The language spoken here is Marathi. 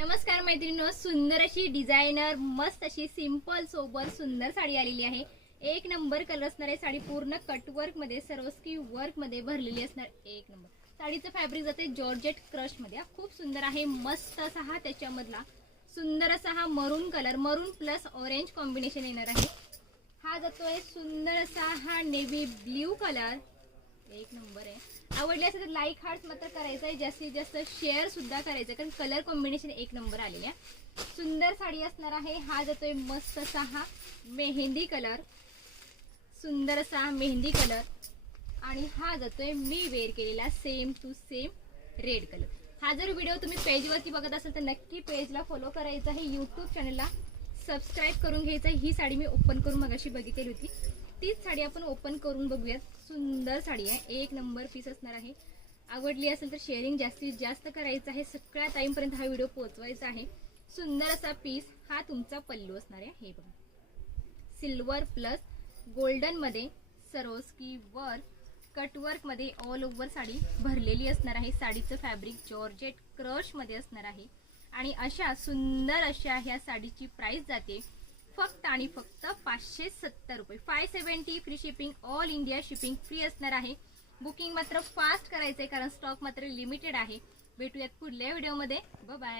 नमस्कार मैत्रिणींनो, सुंदर अशी डिझायनर मस्त अशी सिंपल सोबर सुंदर साडी आलेली आहे। एक नंबर कलर असणार आहे। साडी पूर्ण कटवर्क मध्ये सर्वस्की वर्क मध्ये भरलेली असणार। एक नंबर साडीचं फॅब्रिक जाते जॉर्जेट क्रश मध्ये। खूप सुंदर आहे। मस्त असा हा त्याच्यामधला सुंदर असा हा मरून कलर, मरून प्लस ऑरेंज कॉम्बिनेशन येणार आहे। हा जातोय सुंदर असा हा नेव्ही ब्ल्यू कलर। एक नंबर आहे। आवडले असेल तर लाईक हार्ट मात्र करायचं आहे, जास्तीत जास्त शेअर सुद्धा करायचं, कारण कलर कॉम्बिनेशन एक नंबर आलेले आहे। सुंदर साडी असणार आहे। हा जातोय मस्त असा हा मेहंदी कलर, सुंदर असा मेहंदी कलर, आणि हा जातोय मी वेअर केलेला same to same red colour. हा जर व्हिडिओ तुम्ही पेजवरती बघत असाल तर नक्की पेजला फॉलो करायचं आहे, यूट्यूब चॅनलला सबस्क्राईब करून घ्यायचं आहे। ही साडी मी ओपन करून मगाशी बघितली होती, तीच साडी आपण ओपन करून बघूयात। सुंदर साडी आहे, एक नंबर पीस असणार आहे। आवडली असेल तर शेअरिंग जास्तीत जास्त करायचं आहे, सगळ्या टाइमपर्यंत हा व्हिडिओ पोहोचवायचा आहे। सुंदर असा पीस हा तुमचा पल्लू असणार आहे। हे बघा, सिल्वर प्लस गोल्डन मध्ये सरोस्की वर्क कटवर्क मध्ये ऑल ओव्हर साडी भरलेली असणार आहे। साडीचं फॅब्रिक जॉर्जेट क्रश मध्ये असणार आहे। आणि अशा सुंदर अशा ह्या साडीची प्राइस जाते फक्त आणि फक्त 570 रुपये। 570 free shipping, all India shipping free असणार आहे। बुकिंग मात्र फास्ट करायचंय, कारण स्टॉक मात्र लिमिटेड आहे। भेटूयात पुढल्या व्हिडिओमध्ये। Bye bye.